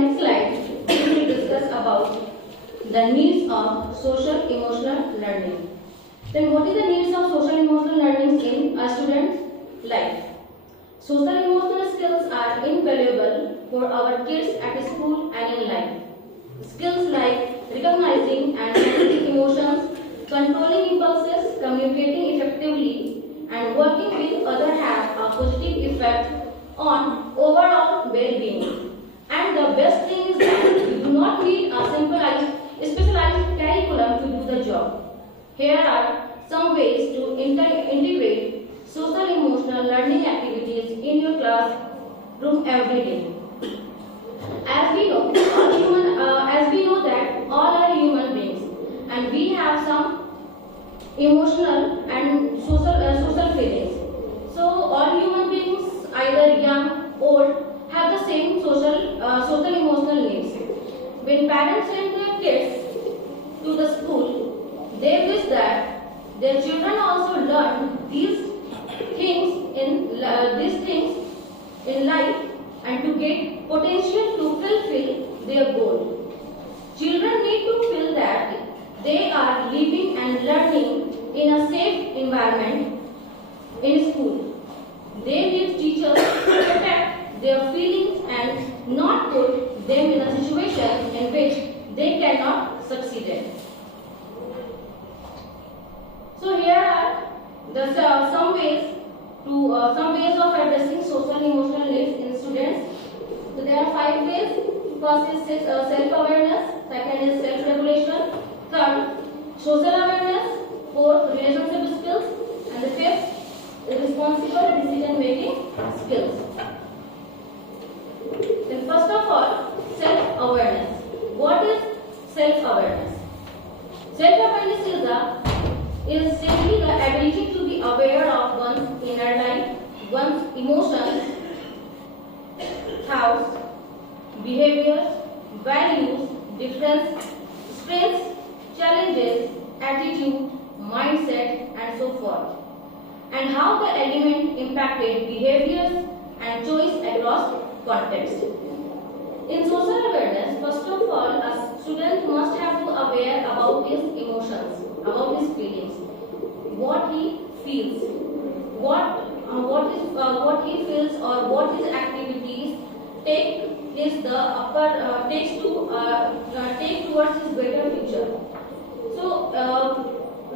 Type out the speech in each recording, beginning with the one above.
next slide, we will discuss about the needs of social emotional learning. Then what is the needs of social emotional learning in a student's life? Social emotional skills are invaluable for our kids at school and in life. Skills like recognizing and handling emotions, controlling impulses, communicating effectively, and working with others have a positive effect on overall well-being. And the best thing is that you do not need a specialized curriculum to do the job. Here are some ways to integrate social emotional learning activities in your classroom every day. As we know, that all are human beings, and we have some emotional and social feelings. So all human beings, either young, old, have the same social emotional needs. When parents send their kids to the school, they wish that their children also learn these things in life and to get potential to fulfill their goal. Children need to feel that they are living and learning in a safe environment in school. They need teachers to protect their feelings and not put them in a situation in which they cannot succeed in. So here are some ways of addressing social emotional needs in students. So there are 5 ways. First is self-awareness. Second is self-regulation. Third, social awareness. Fourth, relationship skills. And the fifth, responsible decision-making skills. Then first of all, self-awareness. What is self-awareness? Self-awareness is simply the ability to be aware of one's inner life, one's emotions, thoughts, behaviors, values, strengths, challenges, attitude, mindset, and so forth, and how the element impacted behaviors and choice across contexts. In social awareness, first of all, a student must have to aware about his emotions, about his feelings, what he feels, what he feels, or what his activities take towards his better future. So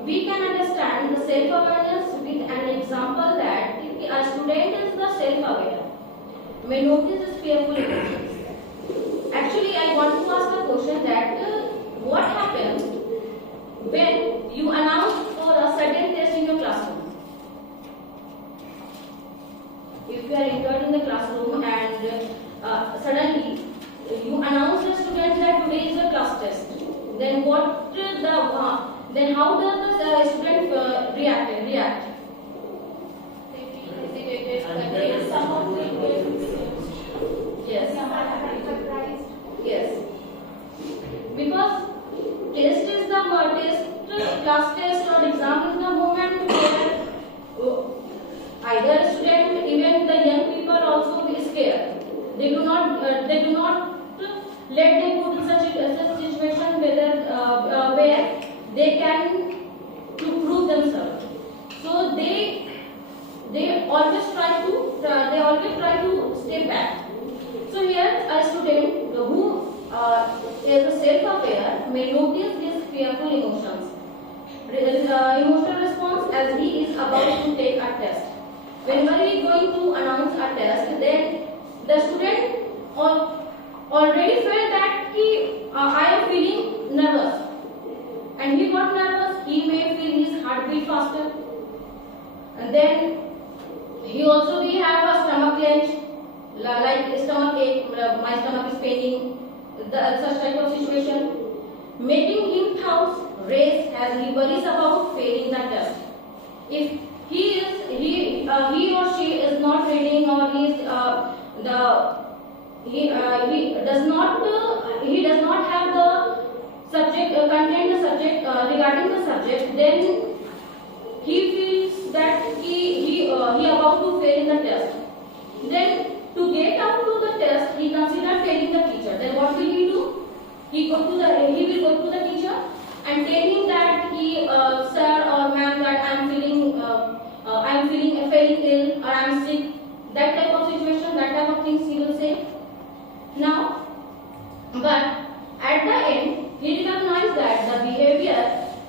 we can understand the self-awareness with an example that if a student is the self-aware, may notice his fearful emotions. Actually, I want to ask a question that what happens when you announce for a sudden test in your classroom? If you are entered in the classroom and suddenly you announce the student that today is a class test, then then how does the student react? They feel hesitated, confused. Some of them will Yes. some are surprised. Yes. Because test is the class test or exam is the moment where either student, even the young people also be scared. They do not let them put in such situation where they can to prove themselves. So they always try to step back. So here a student who is self-aware may notice these fearful emotions. Emotional response as he is about to take a test. Whenever he is going to announce a test, then the student already felt that I am feeling nervous, and he got nervous. He may feel his heartbeat faster, and then he also may have a stomach clench, like stomach ache, my stomach is paining, such type of situation, making him thoughts race as he worries about failing the test. If he or she is not reading, or he does not have the subject content the subject regarding the subject, then he feels that he about to fail in the test. Then to get out to the test, he considered failing the teacher. Then Now, but at the end, he recognized that the behavior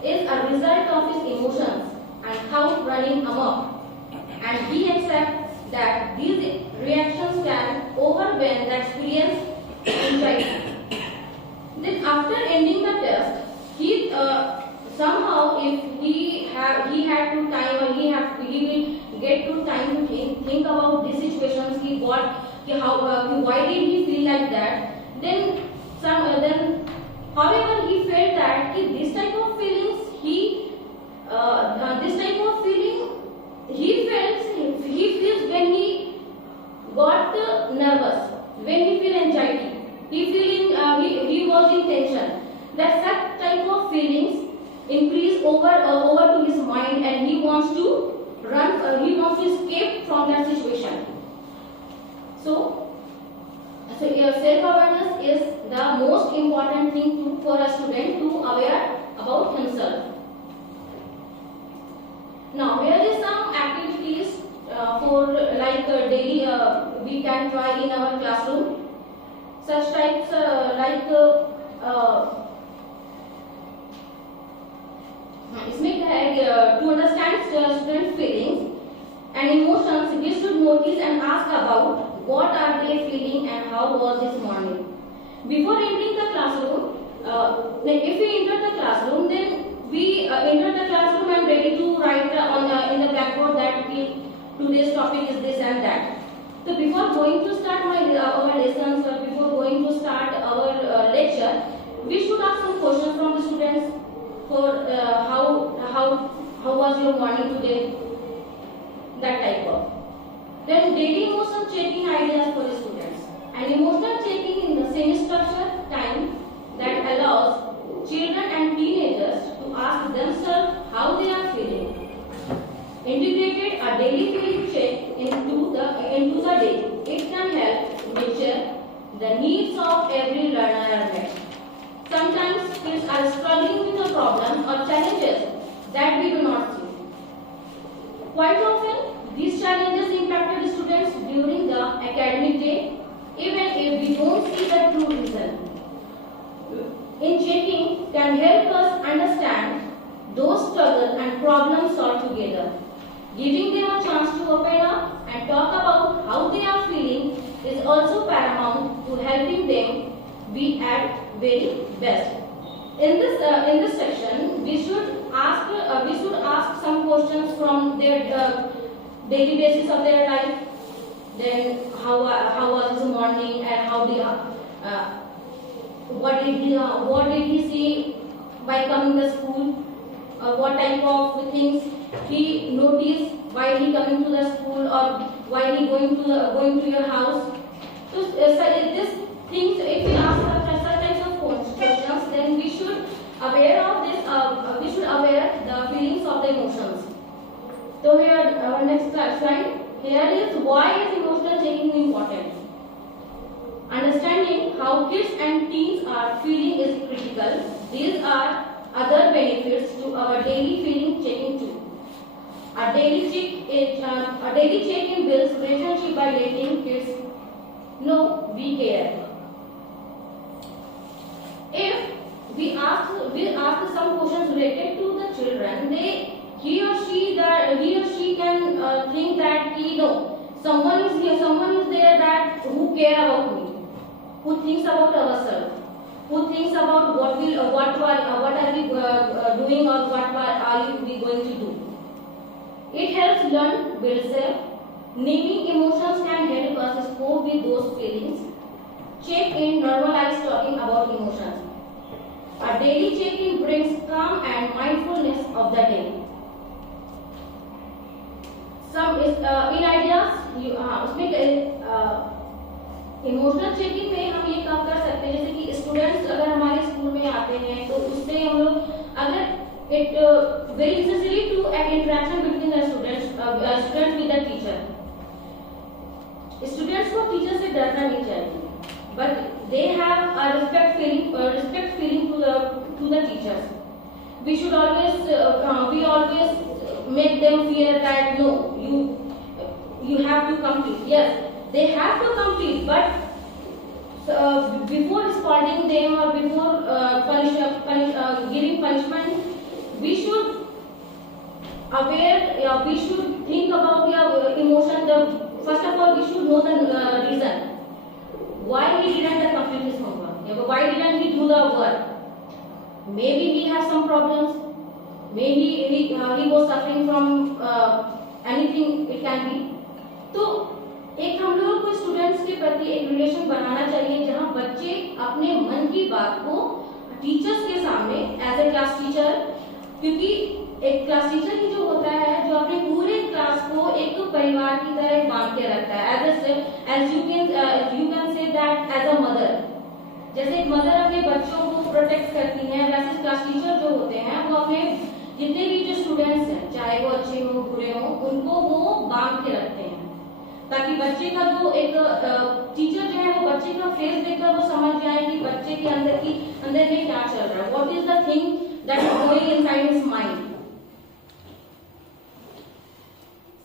is a result of his emotions and how running amok, and he accepts that these reactions can overwhelm the experience anxiety. Then after ending the test, he somehow if he had to time or he will get to time to think about these situations. He what he how why did he feel like that? Then however he felt that this type of feelings this type of feeling he feels when he got nervous, when he feel anxiety, he was in tension. That such type of feelings increase over to his mind, and he wants to run. He wants to escape from that situation. So self-awareness is the most important thing for a student to aware about himself. Now, here is some activities for like daily we can try in our classroom. Such types इसमें क्या है to understand student feelings and emotions, we should notice and ask about what are they feeling and how was this morning. Before entering the classroom, if we enter the classroom, then we enter the classroom and ready to write in the blackboard that today's topic is this and that. So before going to start our lessons or before going to start our lecture, we should ask some questions from the students for how was your morning today, that type of. Then daily emotion checking ideas for the students, and emotional checking in the semi-structured time that allows children and teenagers to ask themselves how they are feeling. Integrated a daily feeling check into the day. It can help measure the needs of every learner are met. Sometimes kids are struggling with the problems or challenges that we do not see. Quite often, these challenges impacted students during the academic day, even if we don't see the true reason. In checking can help us understand those struggles and problems solved together. Giving them a chance to open up and talk about how they are feeling is also paramount to helping them be at very best. In this section, we should ask some questions from their daily basis of their life. Then how was his morning and what did he see by coming to school, or what type of things he noticed while he coming to the school or while he going to your house. So this things, if we ask such types of questions, then we should aware of this. We should aware the feelings of the emotions. So here our next slide. Here is why is emotional checking important. Understanding how kids and teens are feeling is critical. These are other benefits to our daily feeling checking too. A daily check-in builds relationship by letting kids know we care. If we ask some questions related to the children, he or she can think that someone is there that who care about me, who thinks about ourselves, who thinks about what are we doing or what are we going to do. It helps learn build self. Naming emotions can help us cope with those feelings. Check in normalize talking about emotions. A daily check-in brings calm and mindfulness of the day. Some in ideas उसमें emotional checking में हम ये काम कर सकते हैं, जैसे कि स्टूडेंट्स अगर हमारे स्कूल में आते हैं तो उससे हम लोग अगर it very necessary to an interaction between the student with the teacher. Students को टीचर से डरना नहीं चाहिए, but they have a respect feeling to the teachers. We should always make them fear that no, you have to complete. Yes, they have to complete, but before scolding them or before giving punishment, we should we should think about your emotion. First of all, we should know the reason why he didn't complete his homework. Why didn't he do the work? Maybe he has some problems. Maybe he was suffering from anything. It can be. तो एक हम लोगों को students के प्रति एक relation बनाना चाहिए जहां बच्चे अपने मन की बात को टीचर्स के सामने एज ए क्लास टीचर, क्योंकि एक क्लास टीचर ही जो होता है जो अपने पूरे क्लास को एक परिवार की तरह बांध के रखता है, as you can say that as a mother. जैसे एक मदर अपने बच्चों को प्रोटेक्ट करती है, वैसे क्लास टीचर जो होते हैं वो अपने जितने भी जो स्टूडेंट्स हैं, चाहे वो अच्छे हो बुरे हो, उनको वो बांध के रखते हैं ताकि बच्चे का जो एक टीचर जो है वो बच्चे का फेस देखकर वो समझ जाए कि बच्चे के अंदर में क्या चल रहा है, what is the thing that is going inside his mind.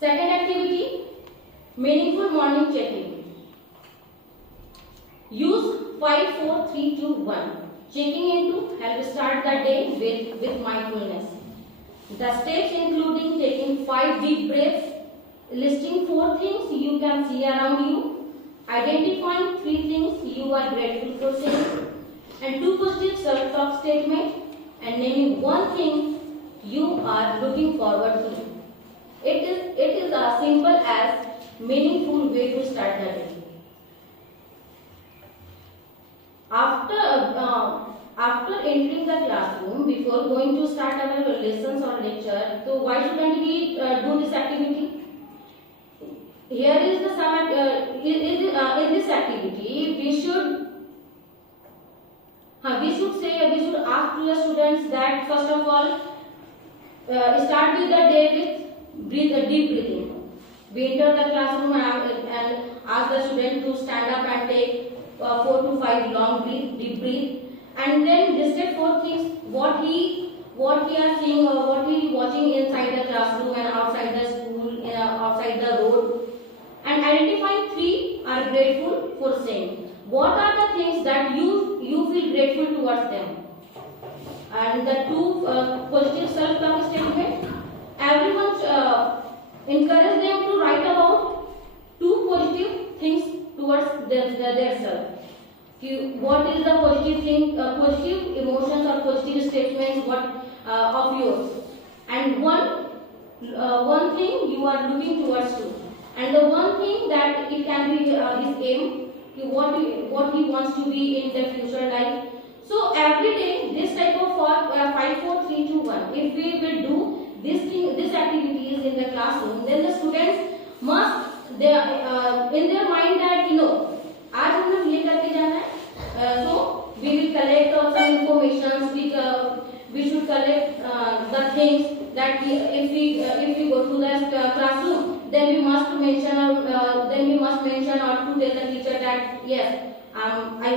Second activity, meaningful morning checking. Use 5 4 3 2 1 checking in to help start the day with mindfulness. The steps including taking 5 deep breaths, listing 4 things you can see around you, identifying 3 things you are grateful for seeing, and 2 positive self-talk statements, and naming 1 thing you are looking forward to. It is as simple as meaningful way to start the day. After entering the classroom, before going to start our lessons or lecture, so why shouldn't we do this activity? Here is the in this activity we should ask to the students that first of all start with the day with deep breathing. We enter the classroom and ask the student to stand up and take 4 to 5 long deep breath, and then list 4 things what he are seeing or what he watching inside the classroom and outside the school, outside the road, and identify 3 are grateful for saying. What are the things that you feel grateful towards them? And the 2 positive self-talk statement. Everyone encourage them to write about 2 positive things towards their self. What is the positive thing, positive emotions or positive statements of yours, and one thing you are looking towards to, and the one thing that it can be his aim, what he wants to be in the future life. So every day this type of 5 4 3 2 1, if we will do this activities in the classroom, then the students must in their mind that आज हम लोग ये करके जाना है, so we will collect some information. We should collect the things that if we go to the classroom, then we must mention or to tell the teacher that yes, I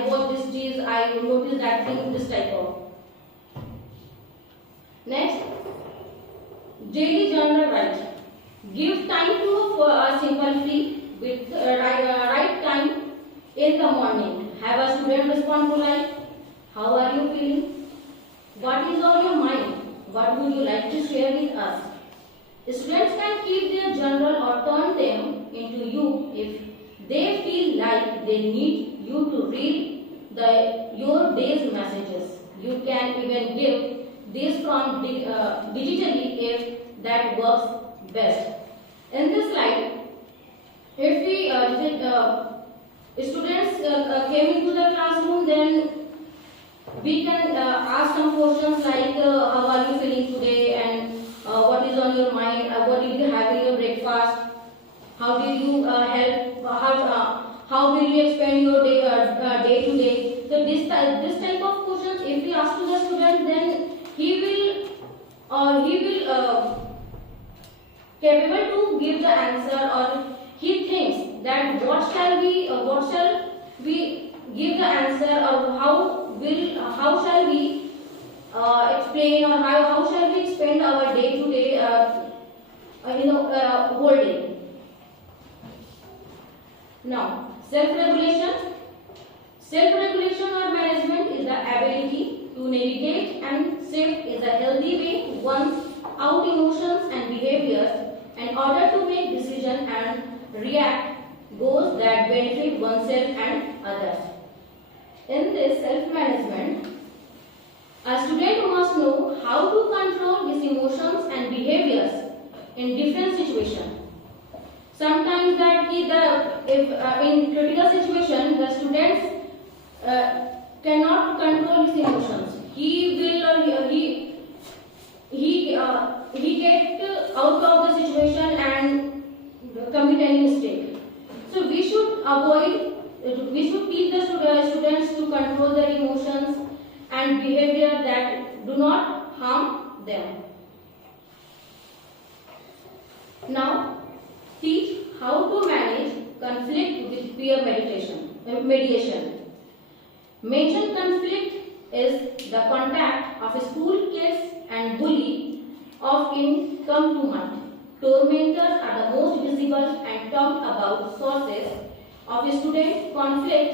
watched this cheese, I noticed that thing, this type of. Next, daily journal writing. Give time to a simple free with right time in the morning. Have a student respond to like, how are you feeling? What is on your mind? What would you like to share with us? Students can keep their journal or turn them into you if they feel like they need you to read your day's messages. You can even give this from digitally if that works best. In this slide, if we students came into the classroom, then we can ask some questions like how are you feeling today, and what is on your mind, what did you have in your breakfast, how did you how will you spend your day to day. So this type of questions if we ask to the student, then he will capable to give the answer, or he thinks that what shall we give the answer, or how shall we explain, or how shall we spend our day to day whole day. Now self regulation. Self-regulation or management is the ability to navigate and shift in a healthy way one's out emotions and behaviors in order to make decisions and react goals that benefit oneself and others. In this self-management, a student must know how to control his emotions and behaviors in different situations. Sometimes that in critical situation, the students cannot control his emotions. He will or he get out of the situation and commit any mistake. So we should teach the students to control their emotions and behavior that do not harm them. Now, teach how to manage conflict with peer mediation. Mention conflict is the contact of school kids and bully often come to mind. Tormentors are the most visible and talked about sources of student conflict,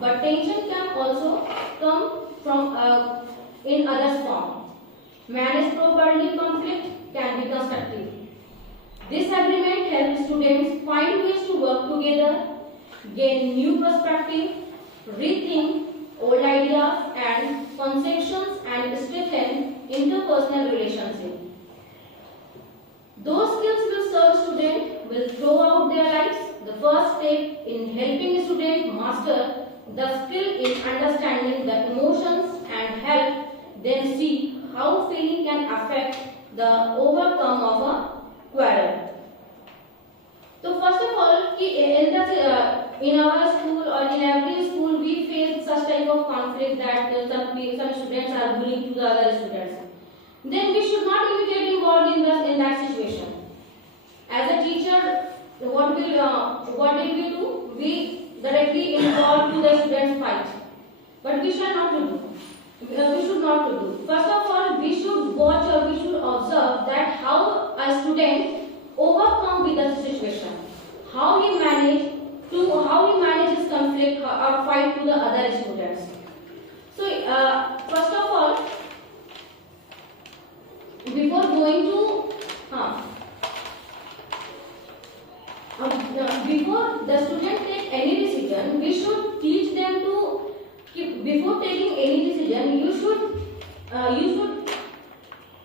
but tension can also come from in other form. Manage properly conflict can be constructive. Disagreement helps students find ways to work together, gain new perspective, rethink old ideas and conceptions, and strengthen interpersonal relationships. Those skills will serve students will throughout their lives. The first step in helping students master the skill in understanding the emotions and help them see how feeling can affect the outcome of a quarrel. So first of all, in our school or in every school we face such type of conflict that some students are bullying to the other students. Then we should not immediately involved in that situation. As a teacher, what did we do? We directly involved to the students' fight. But we should not do. First of all, we should watch or we should observe that how a student overcome with the situation, how he manages conflict or fight to the other students. So first of all, before going to before the student take any decision, we should teach them to before taking any decision, you should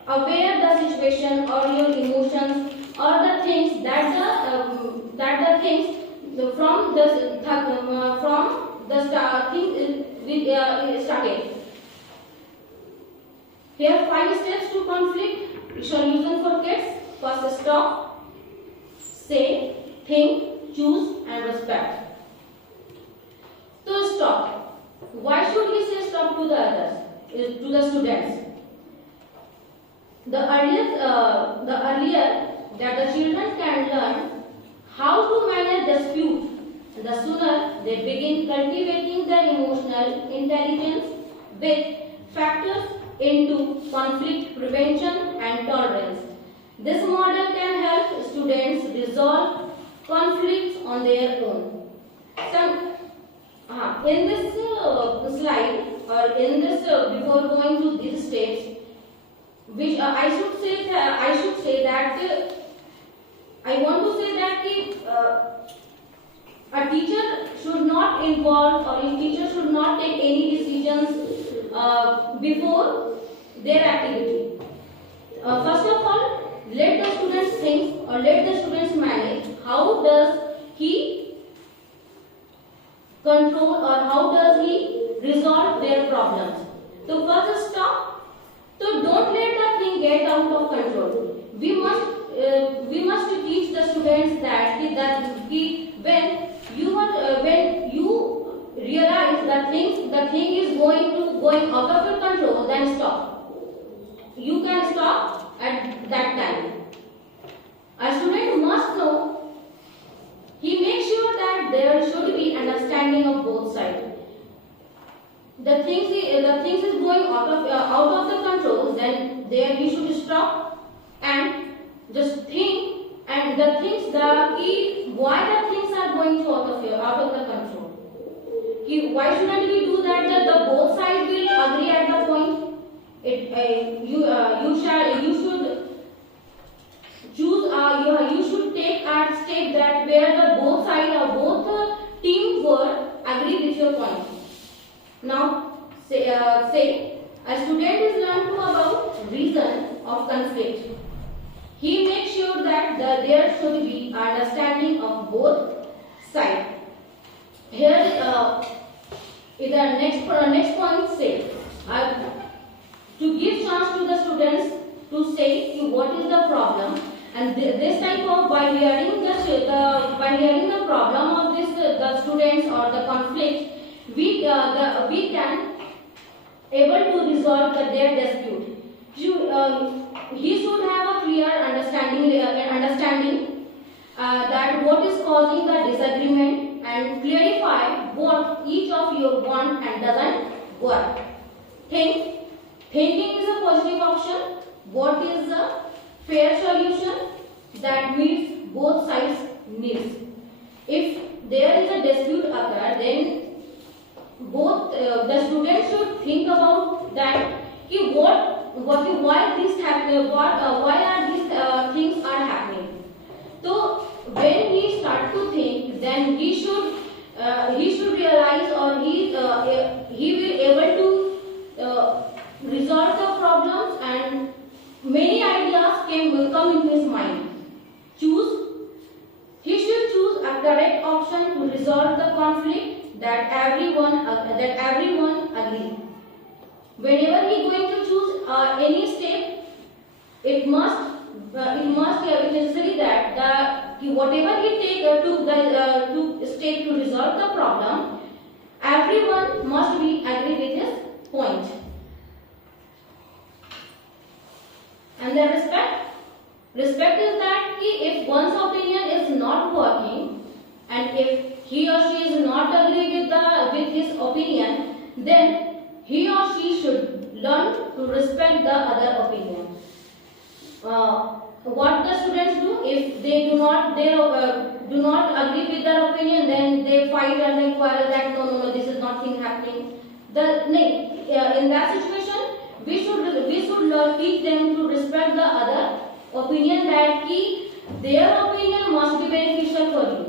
aware the situation or your emotions or the things that the things from the started. Here 5 steps to conflict resolution for kids. First, stop, say, think, choose, and respect. So stop. Why should we say stop to the others, to the students? The earlier that the children can learn how to manage dispute, the sooner they begin cultivating their emotional intelligence with factors into conflict prevention and tolerance. This model can help students resolve conflicts on their own. In this slide or in this before going to these steps, which I should say that I want to say that a teacher should not involve or a teacher should not take any decisions before their activity. First of all, let the students think or let the students manage how does he control or how does he resolve their problems. So first stop. So don't let the thing get out of control. We must teach the students that when you realize that the thing is going out of your control, then stop. You can stop at that time. A student must know. He makes sure that there should be understanding of both sides. The things is going out of the control, then there he should stop and just think and the things why the things are going out of the control. why shouldn't we do that? That the both sides will agree at the point. You should choose. You should take at step that where the both side or both team were agree with your point. Now say a student is learned to about reason of conflict. He makes sure that there should be understanding of both sides. Here the next point say to give chance to the students to say what is the problem, and this type of by hearing the problem of this the students or the conflict, we can able to resolve their dispute. He should have a clear understanding that what is causing the disagreement and clarify what each of you want and doesn't work. Thinking is a positive option. What is a fair solution that meets both sides' needs? If there is a dispute occur, then both the students should think about that. Why this happen? Why are these things are happening? So when he start to think, then he should realize, or he will able to resolve the problems, and many ideas will come into his mind. He should choose a correct option to resolve the conflict that everyone agree. Whenever he going to choose any step, it is necessary that whatever he take to step to resolve the problem, everyone must be agree with his point. And the respect is that if one's opinion is not working, and if he or she is not agree with his opinion, then he or she should learn to respect the other opinion. What the students do, if they do not agree with their opinion, then they fight and they quarrel that no, this is nothing happening. In that situation, we should learn, teach them to respect the other opinion, that their opinion must be beneficial for you.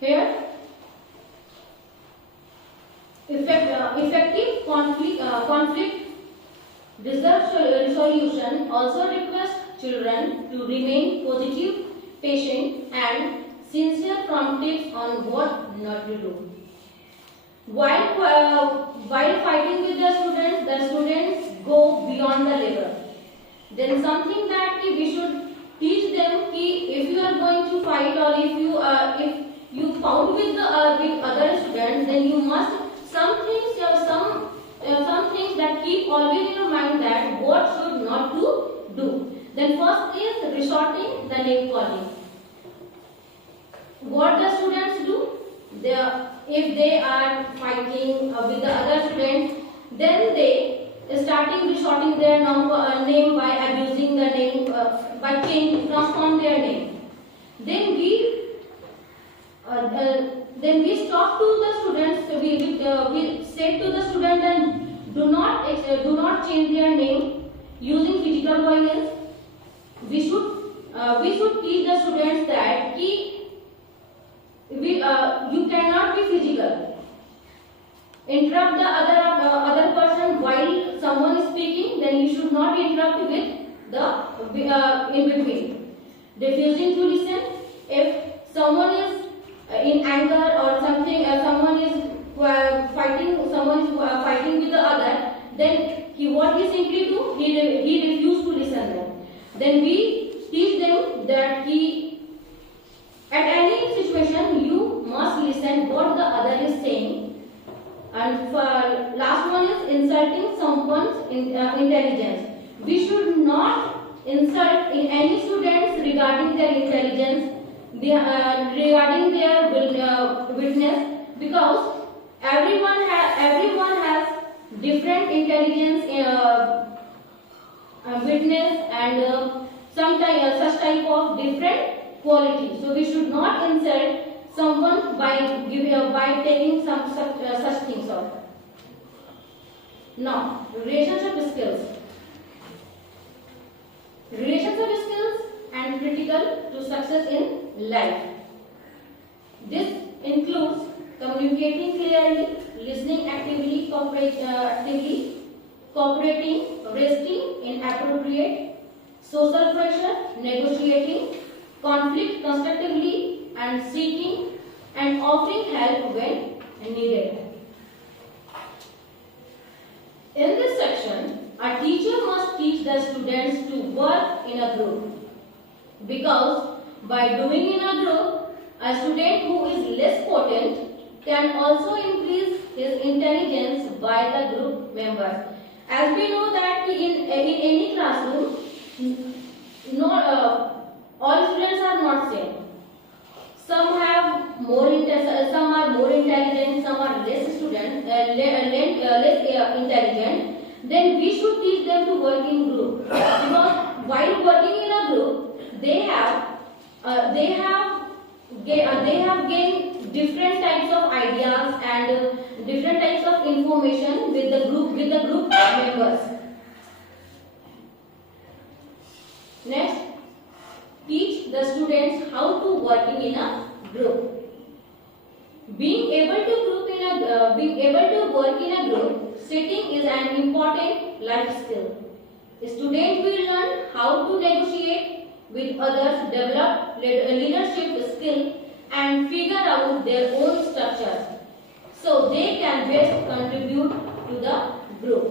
Here, effective conflict resolution also requires children to remain positive, patient, and sincere from tips on what not to do. While fighting with the students go beyond the level. Then something that we should teach them, if you are going to fight, or if you found with other students, then you must some things that keep always in your mind, that what should not to do. Then first is resorting the name calling. What the students do, if they are fighting with the other students, then they starting resorting their name by abusing the name, by transform their name. Then we stop to the students. We say to the student, and do not change their name using physical violence. We should teach the students that you cannot be physical. Interrupt the other person while someone is speaking, then you should not interrupt with the in between. Refusing to listen. If someone is in anger or something, someone is fighting with the other, then what he simply do, he refuse to listen them. Then we teach them that at any situation you must listen what the other is saying. And last one is insulting someone's intelligence. We should not insult in any students regarding their intelligence, regarding their witness, because everyone has different intelligence, witness, and sometimes such type of different quality. So we should not insult someone by taking such things off. Now, relationship skills. Relationship skills and critical to success in life. This includes communicating clearly, listening actively, cooperating, resting in appropriate, social pressure, negotiating, conflict constructively, and seeking and offering help when needed. In this section, a teacher must teach the students to work in a group, because by doing in a group, a student who is less potent can also increase his intelligence by the group members. As we know that in any classroom, all students are not same. Some are more intelligent, some are less intelligent. Then we should teach them to work in group, because while working in a group, they have gained different types of ideas and different types of information with the group members. Next, teach the students how to working in a group. Being able to work in a group setting is an important life skill. Students will learn how to negotiate with others, develop leadership skill, and figure out their own structures, so they can best contribute to the group.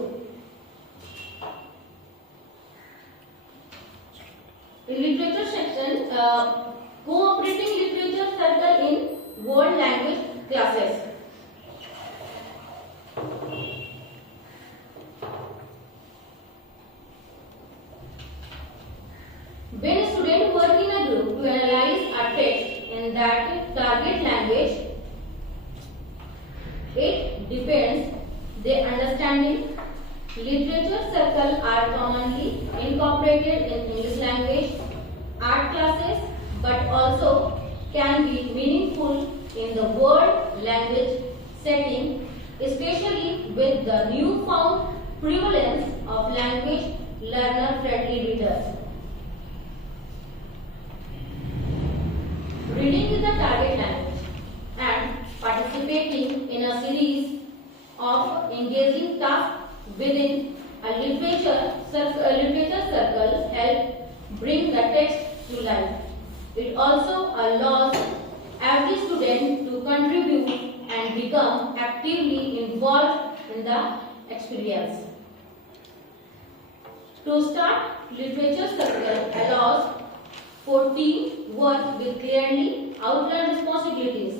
In literature section, cooperating literature circle in world language classes. When a student work in a group to analyze a text in that target language, it depends their understanding. Literature circles are commonly incorporated in English language art classes, but also can be meaningful in the world language setting, especially with the newfound prevalence of language learner-friendly readers. Reading is the target language, and participating in a series of engaging tasks within a literature circle help bring the text to life. It also allows every student to contribute and become actively involved in the experience. To start, literature circle allows for team work with clearly outlined responsibilities.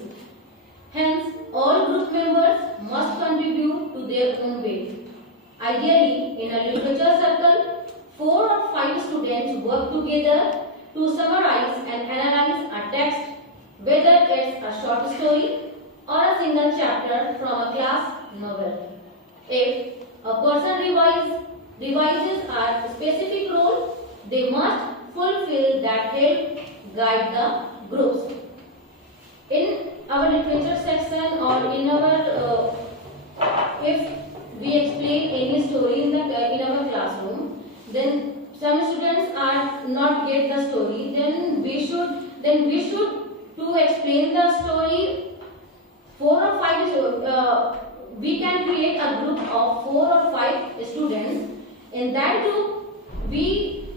Hence, all group members must contribute to their own way. Ideally, in a literature circle, 4 or 5 students work together to summarize and analyze a text, whether it's a short story or a single chapter from a class novel. If a person revises a specific role, they must fulfill that help guide the groups. In our literature section or in our if we explain any story in our classroom, then some students are not get the story. Then we should to explain the story 4 or 5. We can create a group of 4 or 5 students. In that group, we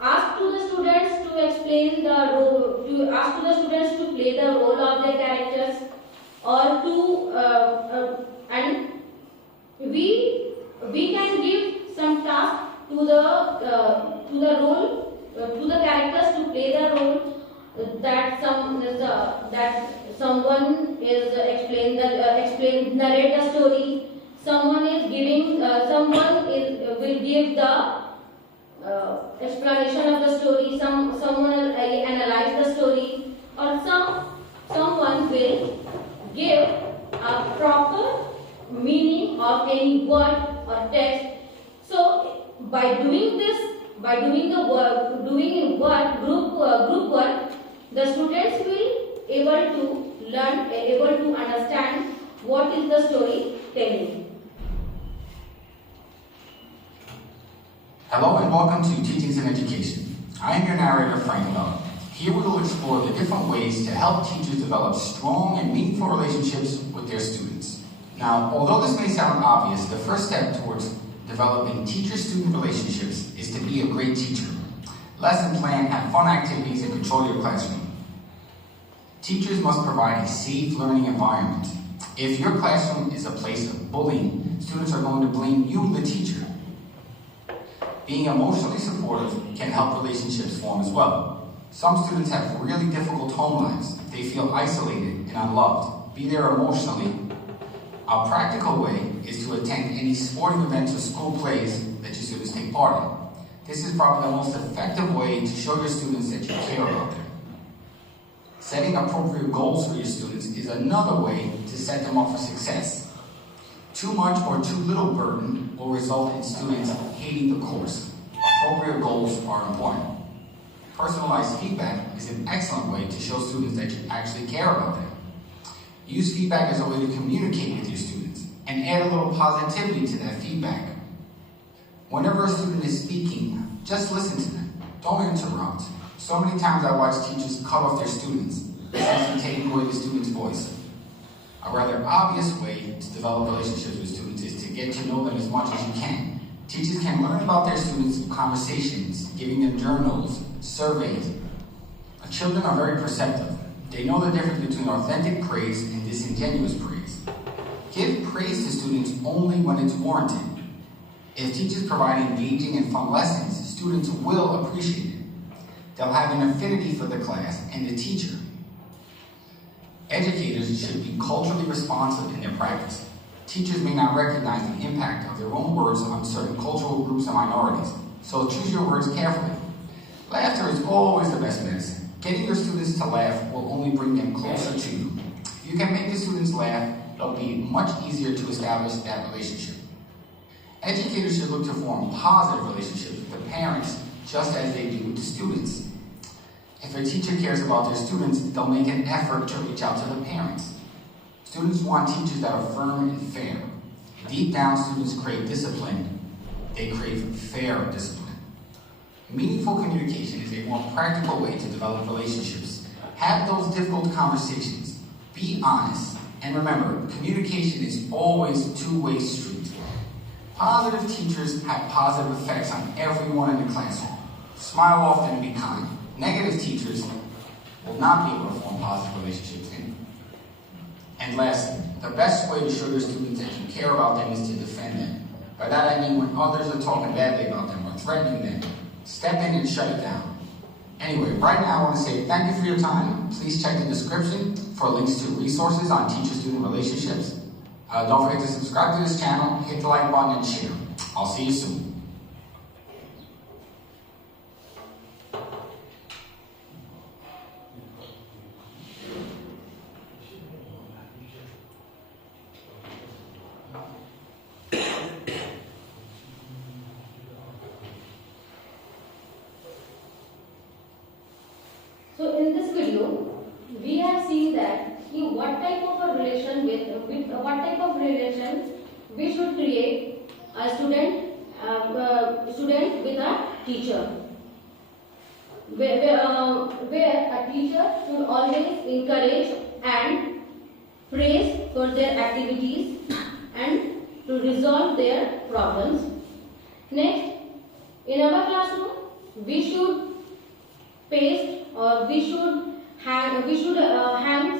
ask to the students to explain the role, ask to the students to play the role of their characters, or and we can give some task to the role to the characters to play the role, that someone is narrate the story, someone will give the explanation of the story, someone will analyze the story, or someone will give a proper meaning of any word or text. So by doing this, by doing the work, group work, The students will able to learn, able to understand what is the story telling. Hello and welcome to Teachings in Education. I am your narrator, Frank Miller. Here we will explore the different ways to help teachers develop strong and meaningful relationships with their students. Now, although this may sound obvious, the first step towards developing teacher-student relationships is to be a great teacher. Lesson plan, have fun activities, and control your classroom. Teachers must provide a safe learning environment. If your classroom is a place of bullying, students are going to blame you, the teacher. Being emotionally supportive can help relationships form as well. Some students have really difficult home lives. They feel isolated and unloved. Be there emotionally. A practical way is to attend any sporting events or school plays that your students take part in. This is probably the most effective way to show your students that you care about them. Setting appropriate goals for your students is another way to set them up for success. Too much or too little burden will result in students hating the course. Appropriate goals are important. Personalized feedback is an excellent way to show students that you actually care about them. Use feedback as a way to communicate with your students and add a little positivity to that feedback. Whenever a student is speaking, just listen to them. Don't interrupt. So many times I watch teachers cut off their students, essentially taking away the student's voice. A rather obvious way to develop relationships with students is to get to know them as much as you can. Teachers can learn about their students' conversations, giving them journals, surveys. Children are very perceptive. They know the difference between authentic praise and disingenuous praise. Give praise to students only when it's warranted. If teachers provide engaging and fun lessons, students will appreciate it. They'll have an affinity for the class and the teacher. Educators should be culturally responsive in their practice. Teachers may not recognize the impact of their own words on certain cultural groups and minorities, so choose your words carefully. Laughter is always the best medicine. Getting your students to laugh will only bring them closer to you. If you can make the students laugh, it'll be much easier to establish that relationship. Educators should look to form positive relationships with the parents, just as they do with the students. If a teacher cares about their students, they'll make an effort to reach out to the parents. Students want teachers that are firm and fair. Deep down, students crave discipline. They crave fair discipline. Meaningful communication is a more practical way to develop relationships. Have those difficult conversations. Be honest. And remember, communication is always a two-way street. Positive teachers have positive effects on everyone in the classroom. Smile often and be kind. Negative teachers will not be able to form positive relationships. And lastly, the best way to show your students that you care about them is to defend them. By that I mean when others are talking badly about them or threatening them, step in and shut it down. Anyway, right now I want to say thank you for your time. Please check the description for links to resources on teacher-student relationships. Don't forget to subscribe to this channel, hit the like button, and share. I'll see you soon. So in this video, we have seen that what type of a relation what type of relation we should create a student with a teacher, where a teacher should always encourage and praise for their activities and to resolve their problems. Next, in our classroom, we should paste or we should hang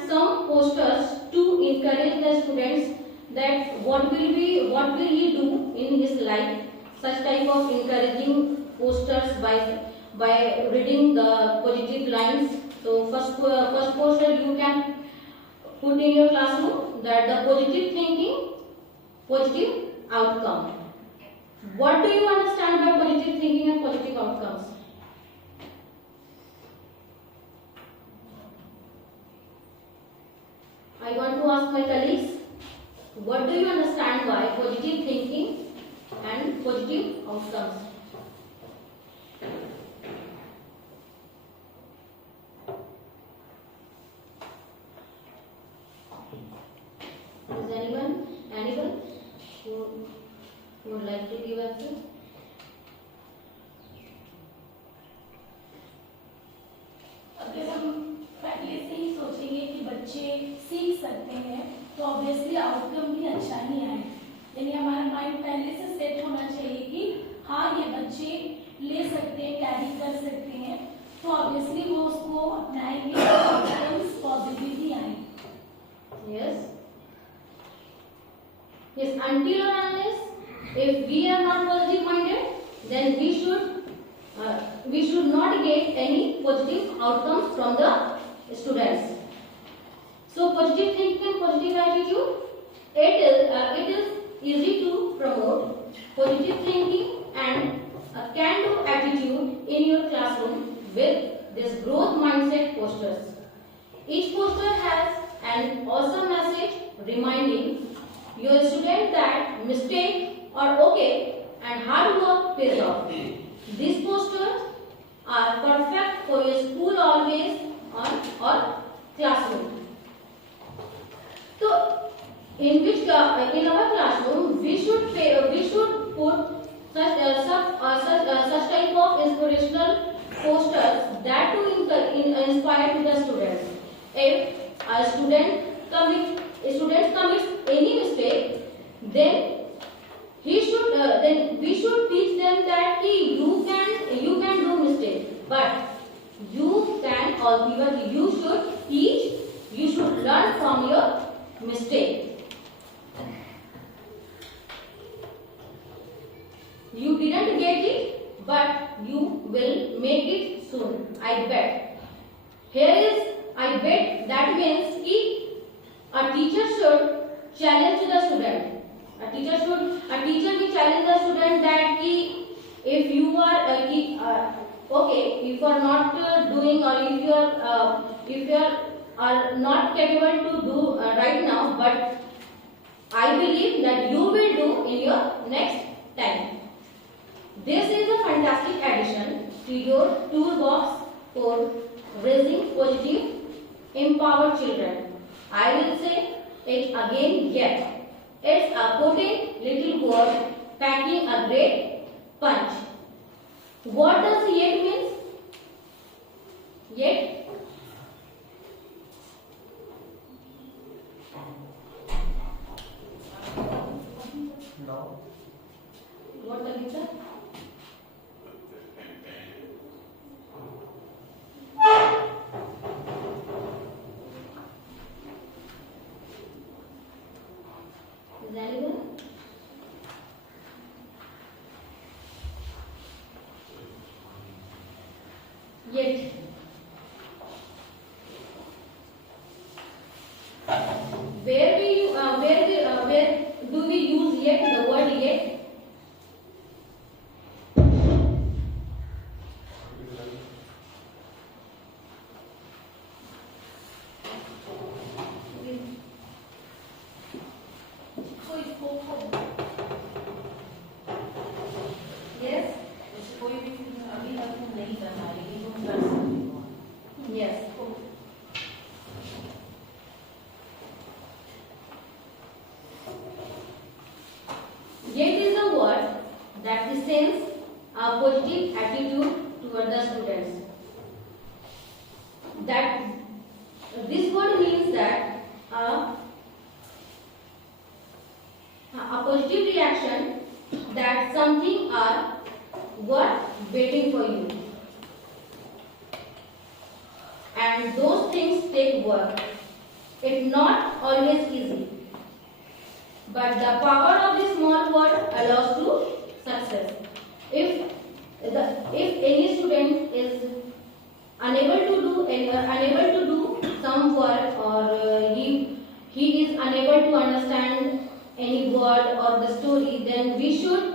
some posters to encourage the students that what will he do in his life. Such type of encouraging posters by reading the positive lines. So first poster you can put in your classroom, that the positive thinking, positive outcome. What do you understand by positive thinking and positive outcomes? I want to ask my colleagues, what do you understand by positive thinking and positive outcomes? Is anyone who would like to give answer? अगर हम पहले से ही सोचेंगे कि बच्चे सीख सकते हैं तो ऑब्वियसली आउटकम भी अच्छा ही आए। यानी हमारा माइंड पहले से सेट होना चाहिए कि हाँ ये बच्चे ले सकते हैं, कैरी कर सकते हैं, तो ऑब्वियसली वो उसको अपनाएंगे, आउटकम्स पॉजिटिव ही आएंगे। Yes. Yes. Until or unless, if we are not positive minded, then we should not get any positive outcomes from the students. So positive thinking and positive attitude, it is easy to promote positive thinking and a can-do attitude in your classroom with this growth mindset posters. Each poster has an awesome message reminding your student that mistake are okay and hard work pays off. These posters are perfect for your school always on or classroom. So, in our classroom we should put such type of inspirational posters that to inspire to the students. If a student commits any mistake, then we should teach them that you can do mistake, but you should learn from your mistake. You didn't get it, but you will make it soon, I bet. I bet that means a teacher should challenge to the student. A teacher will challenge the student that if you are if you are not doing, or if you are not capable to do right now, but I believe that you will do in your next time. This is a fantastic addition to your toolbox for raising positive, empowered children. I will say it again yet. It's a potent little word packing a great punch. What does yet mean? Yet? No. What does it say? Is anyone? Yet. Where do we use yet, the word yet? कोई scope हो, Yes? जैसे कोई भी चीज़ अभी तक तुम नहीं कर पा रही, तुम कर सकते हो। Yes. Yet is a word that sends a positive attitude toward the students. That this word means that a positive reaction, that something are worth waiting for you, and those things take work. It's not always easy, but the power of this small word allows to success. If any student is unable to do some work, or he is unable to understand any word or the story, then we should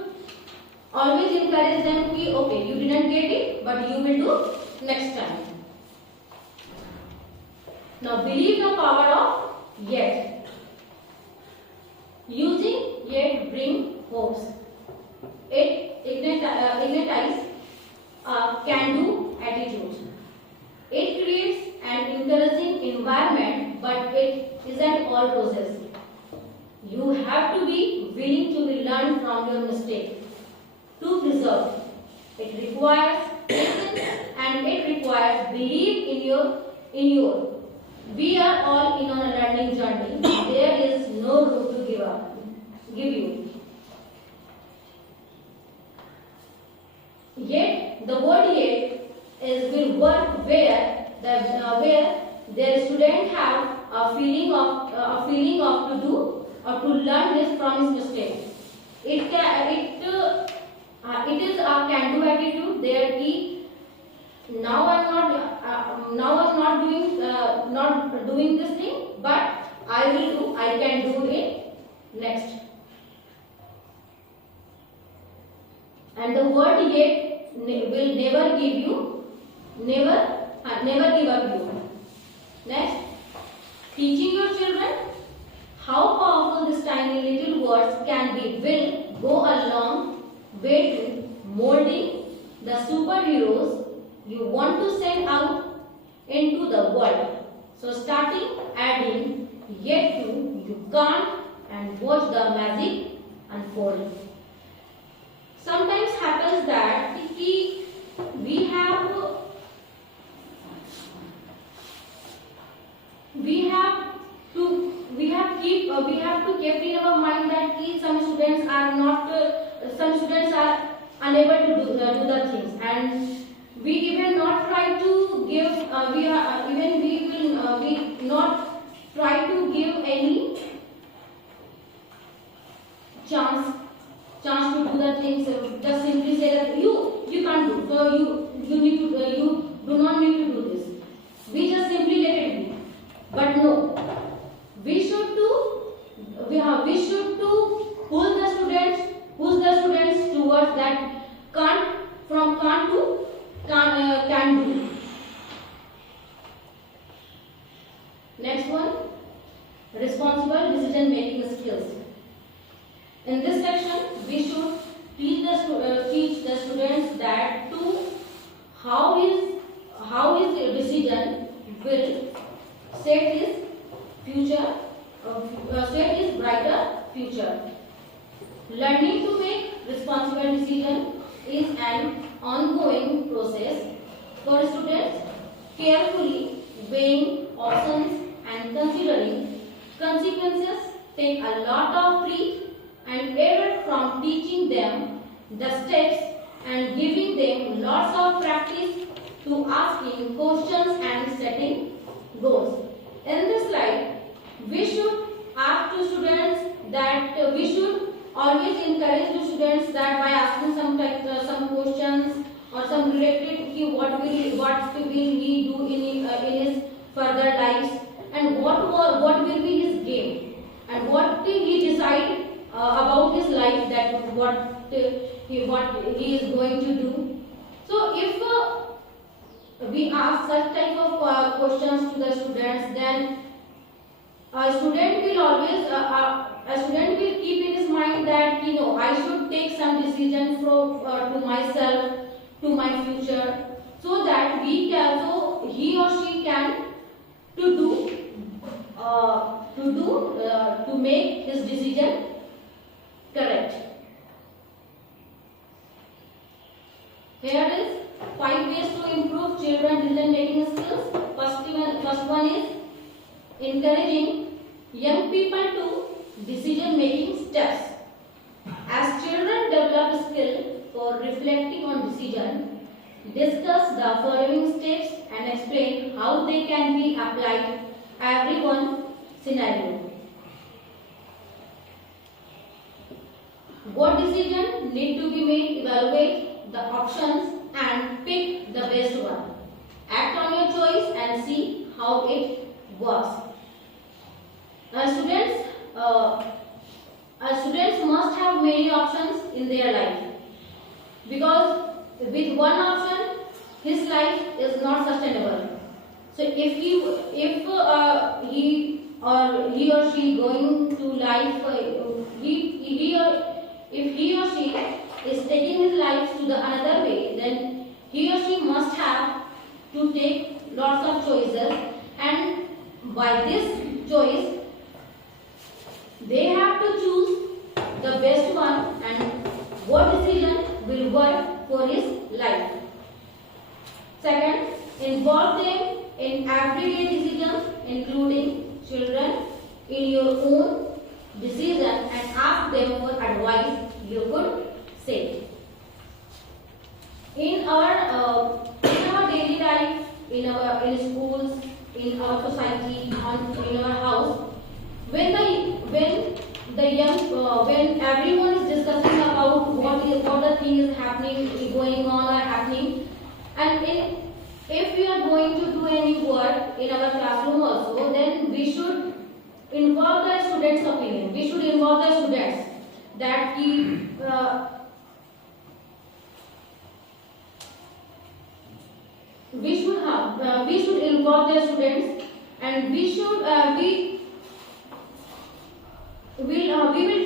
always encourage them to, okay, you didn't get it, but you will do next time. Now believe the power of yet. Using yet bring hopes. It ignites a can-do attitude. It creates an encouraging environment, but it isn't all roses. You have to be willing to learn from your mistake to preserve. It requires patience and it requires belief in your. We are all in on a learning journey. There is no room to give you. Yet the word yet will work where their student have a feeling of to do or to learn this from his mistake. It is a can-do attitude. There is now I'm not doing this thing, but I can do it next. And the word yet will never give up you. Next, teaching your children how powerful these tiny little words can be will go a long way to molding the superheroes you want to send out into the world. So starting adding yet to you can't and watch the magic unfold. Sometimes happens that we have to keep in our mind that some students are unable to do the things, and we even not try to give we not try to give any chance to do the things. Just simply say that you can't do, so you do not need to do this. We just simply let it be. But no, we should pull the students towards that can't to can do. Next one, responsible decision making skills. In this section, we should teach the students that how his decision will set his future, set his brighter future. Learning to make responsible decision is an ongoing process for students. Carefully weighing options and considering consequences take a lot of treat and effort from teaching them the steps and giving them lots of practice to asking questions and setting goals. In this slide, we should ask to students that we should always encourage the students that by asking some questions or some related to what will he do in his further lives, and what will be his game, and what he decide about his life, that what he is going to do. So if we ask such type of questions to the students, then a student will keep in his mind that I should take some decision to myself, to my future, so that he or she can to make his decision correct. Here is 5 ways to improve children decision making skills. First one is encouraging young people to decision making steps. As children develop skill for reflecting on decision, discuss the following steps and explain how they can be applied every one scenario. What decision need to be made? Evaluate the options and pick the best one. Act on your choice and see how it works. Students must have many options in their life, because with one option his life is not sustainable. So if he or she going to life, if he or she is taking his life to the another way, then he or she must have to take lots of choices, and by this choice for his life. Second, involve them in everyday decisions, including children, in your own decision and ask them for advice you could say. In our daily life, in schools, in our society, in our house, when everyone is discussing about what the thing is happening, going on or happening, and if we are going to do any work in our classroom also, then we should involve the students' opinion. We should involve the students that we should involve the students, and we will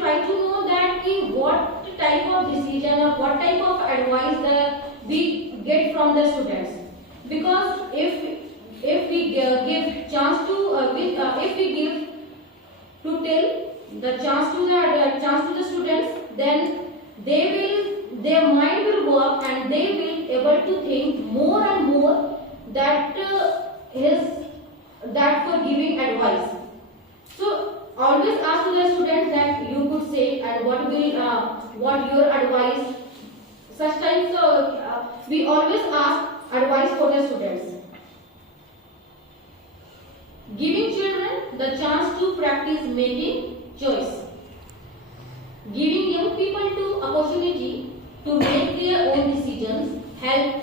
try to know that what type of decision or what type of advice we get from the students. Because if we give chance to if we give to tell the chance to the students, then their mind will work and they will able to think more and more that for giving advice. So always ask to the students that you could say and what your advice. Such times we always ask advice for the students. Giving children the chance to practice making choice. Giving young people to opportunity to make their own decisions help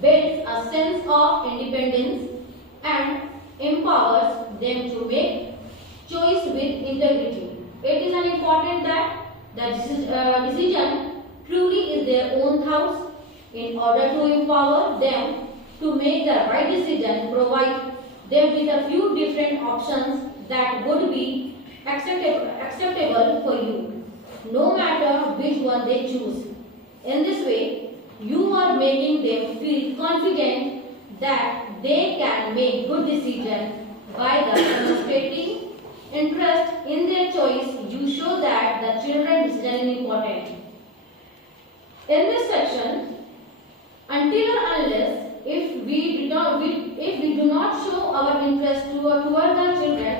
build a sense of independence and empowers them to make choice with integrity. It is an important that the decision truly is their own thoughts. In order to empower them to make the right decision, provide them with a few different options that would be acceptable for you, no matter which one they choose. In this way, you are making them feel confident that they can make good decisions. By the demonstrating interest in their choice, you show that the children's decision is important. In this section, until or unless if we do not show our interest toward the children,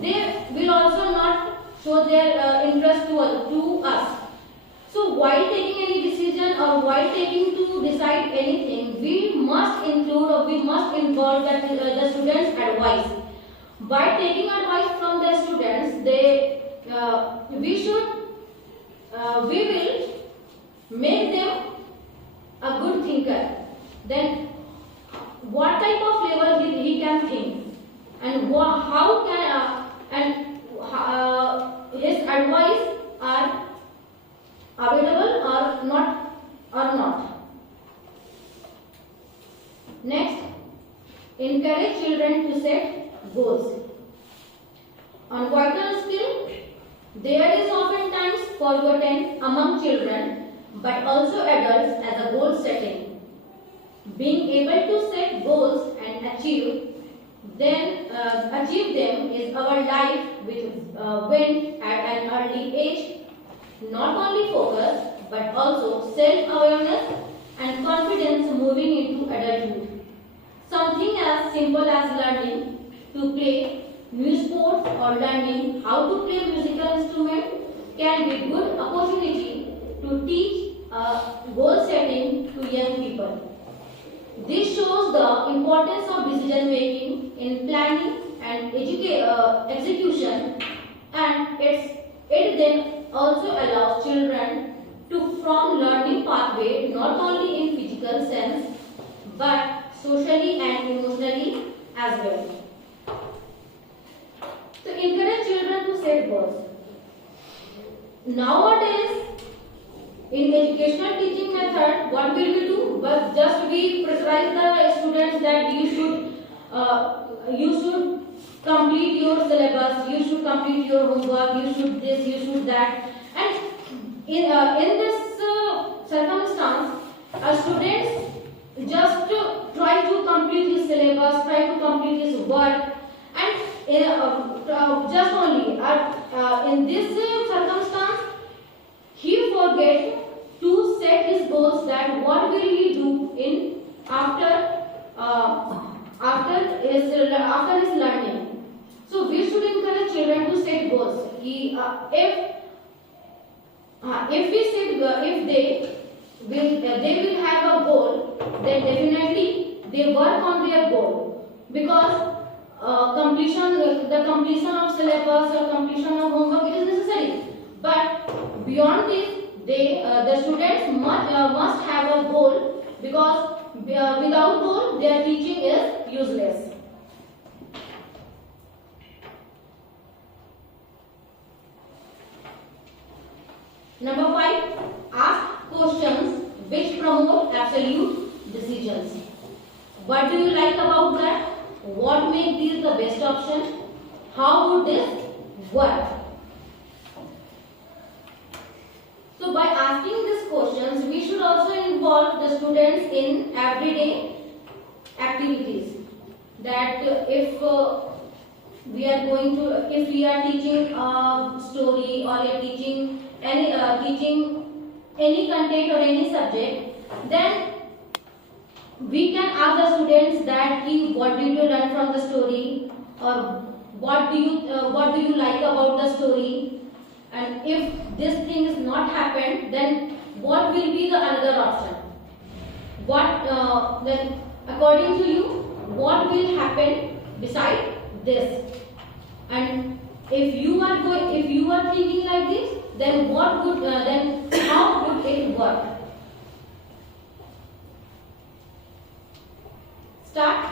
they will also not show their interest to us. So while taking any decision or while taking to decide anything, we must include or we must involve the students' advice. By taking advice from the students, we will make them a good thinker. Then what type of level he can think, and how can his advice are available or not. Next, encourage children to set goals. On vital skill, there is oftentimes forgotten among children, but also adults as a goal setting. Being able to set goals and achieve them is our life which went at an early age. Not only focus but also self-awareness and confidence moving into adulthood. Something as simple as learning to play new sports or learning how to play musical instrument can be good opportunity to teach goal setting to young people. This shows the importance of decision making in planning and execution, and it then also allows children to form learning pathway not only in physical sense but socially and emotionally as well. So encourage children to set goals. Nowadays, in educational teaching method, what will we do? But just we pressurize the students that you should complete your syllabus, you should complete your homework, you should this, you should that. And in this circumstance, students just try to complete his syllabus, try to complete his work, and just only in this circumstance, he forgets to set his goals that what will if we said if they will have a goal, then definitely they work on their goal, because the completion of syllabus or completion of homework is necessary. But beyond this, the students must have a goal, because without goal their teaching is useless. Number 5, ask questions which promote absolute decisions. What do you like about that? What makes this the best option? How would this work? So by asking these questions, we should also involve the students in everyday activities. That if we are teaching a story, or teaching any content or any subject, then we can ask the students that what did you learn from the story, or what do you like about the story, and if this thing is not happened, then what will be the another option? Then according to you, what will happen beside this? And if you are thinking like this, then how would it work? Start.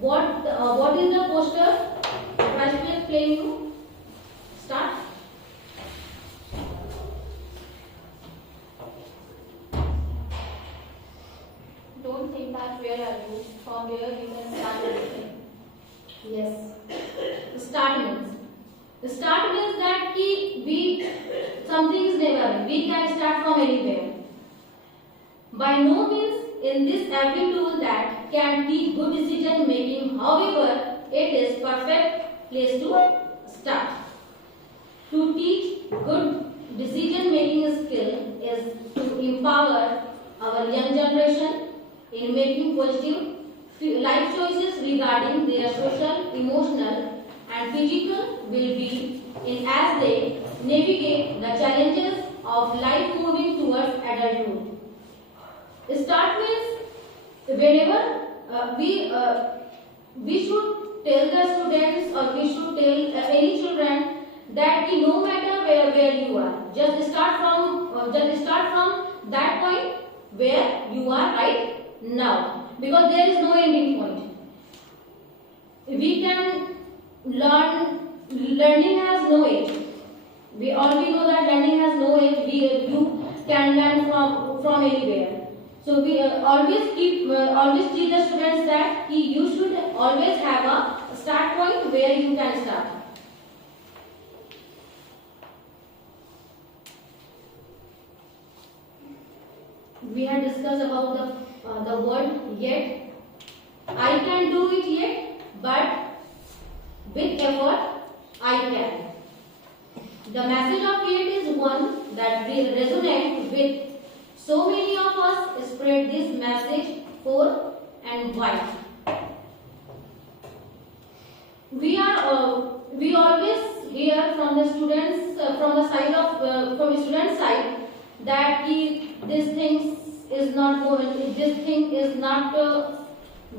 What is the poster? Vice will explain you. Start. Don't think that where are you, from where you can start everything. Yes. Start means that something is never. We can start from anywhere. By no means in this every tool that can teach good decision making. However, it is perfect place to start. To teach good decision making skill is to empower our young generation in making positive life choices regarding their social, emotional and physical well-being in as they navigate the challenges of life moving towards adulthood. Start means whenever we should tell the students, or we should tell any children that no matter where you are, just start from that point where you are right now, because there is no ending point. We can learning has no age. We already know that learning has no age. You can learn from anywhere. So we always teach the students that you should always have a start point where you can start. We had discussed about the word yet. I can do it yet, but with effort I can. The message of yet is one that will resonate with so many of us. Spread this message far and wide. We always hear from the students from the student side that this thing is not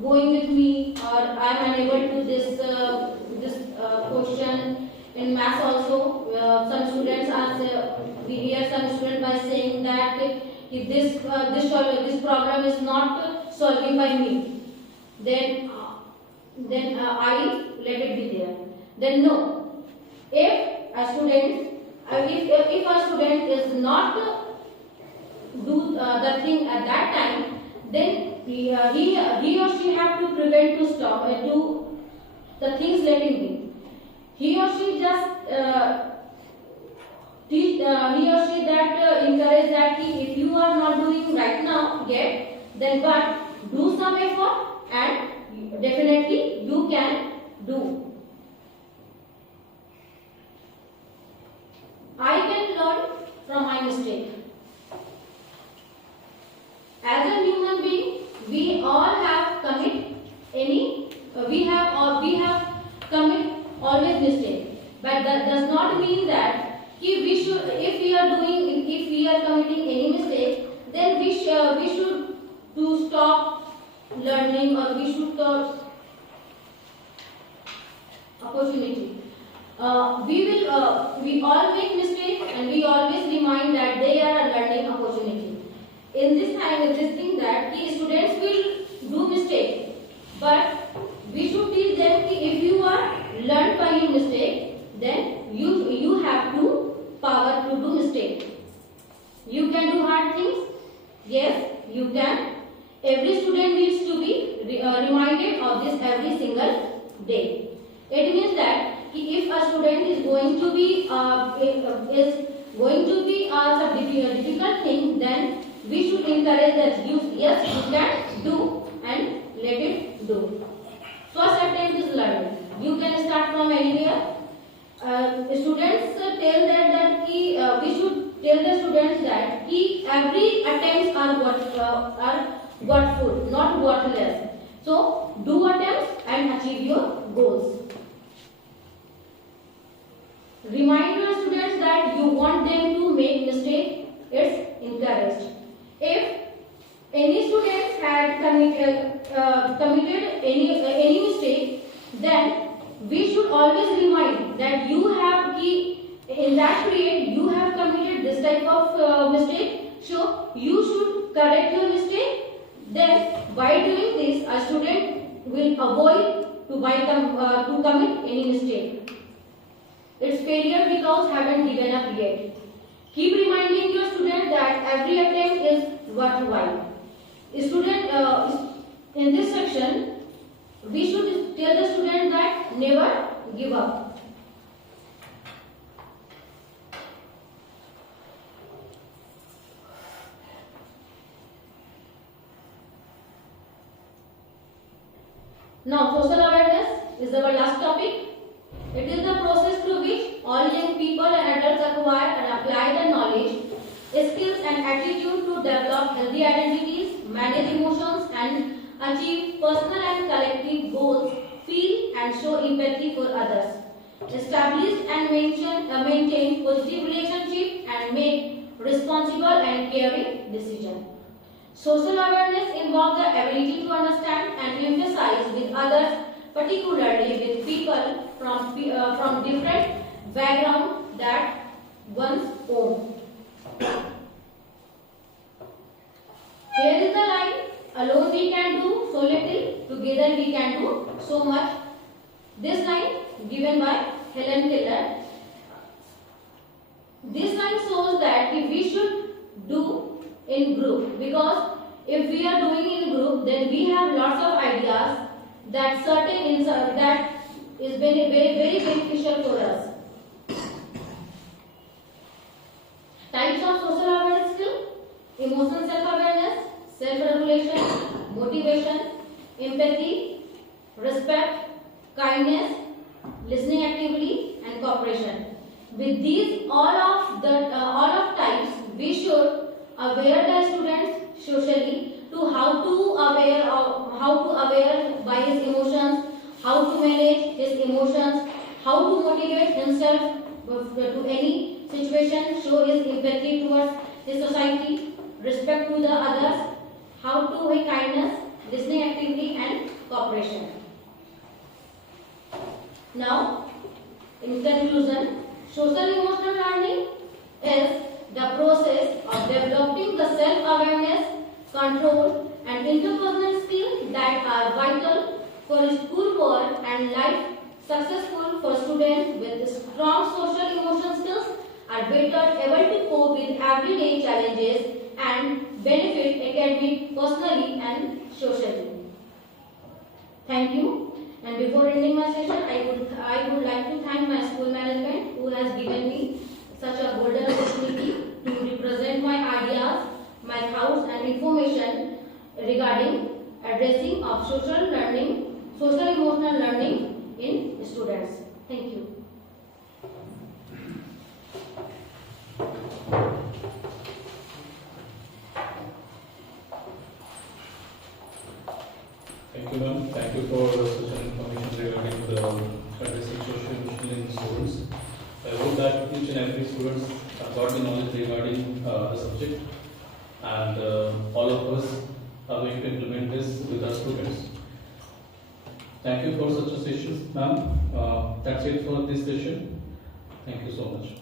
going with me, or I am unable to this question in maths also. Some students we hear some students by saying that if this problem is not solving by me, then I let it be there. Then no, if a student is not do the thing at that time, then he or she have to prevent to stop do the things letting be. He or she just teach he or she that encourage that if you are not doing right now yet, then but do some effort and definitely you can do. I can learn from my mistake. we all have commit any, we have commit always mistake. But that does not mean that if we are committing any mistake, then we should to stop learning, or we should stop opportunity. We all make mistakes, and we always remind that they are a learning opportunity. In this time, this thing that students will do mistake, but we should teach them that if you are learned by your mistake, then you have to power to do mistake. You can do hard things. Yes, you can. Every student needs to be reminded of this every single day. It means that if a student is going to be some difficult thing, then we should encourage that yes, you can do, and let it do. First attempt is learning. You can start from anywhere. Students tell that we should tell the students that every attempts are worthful, not worthless. So do attempts and achieve your goals. Remind your students that you want them to make mistake. It's encouraged. If any students had committed any mistake, then we should always remind that you have in that period you have committed this type of mistake, so you should correct your mistake. Then by doing this, a student will avoid to commit any mistake. It's failure because haven't given up yet. Keep reminding your student that every attempt is worthwhile. In this section, we should tell the student that never give up. Now, social awareness is our last topic. It is the process through which all young people and adults acquire and apply the knowledge, skills and attitude to develop healthy identities, manage emotions and achieve personal and collective goals, feel and show empathy for others, establish and maintain positive relationships and make responsible and caring decisions. Social awareness involves the ability to understand and empathize with others, particularly with people from different backgrounds that one's own. Here is the line: alone we can do so little, together we can do so much. This line given by Helen Keller. This line shows that we should do in group, because if we are doing in group, then we have lots of ideas that that is very beneficial for us. Types of social awareness skill: emotional self-awareness, self-regulation, motivation, empathy, respect, kindness, listening actively, and cooperation. With these all of types, we should aware the students socially to how to aware by his emotions, how to manage his emotions, how to motivate himself to any situation, show his empathy towards his society, respect to the others, how to have kindness, listening actively, and cooperation. Now, in conclusion, social emotional learning is the process of developing the self-awareness, control, and interpersonal skills that are vital for schoolwork and life. Successful for students with strong social emotional skills are better able to cope with everyday challenges and benefit academic, personally, and socially. Thank you. And before ending my session, I would like to thank my school management who has given me such a golden opportunity to represent my ideas, my thoughts and information regarding addressing of social emotional learning in students. Thank you. ma'am. Thank you for such an information regarding the adolescent social emotional in students. I hope that each and every students have got the knowledge regarding the subject, and all of us are going to implement this with our students. Thank you for such a session, ma'am. That's it for this session. Thank you so much.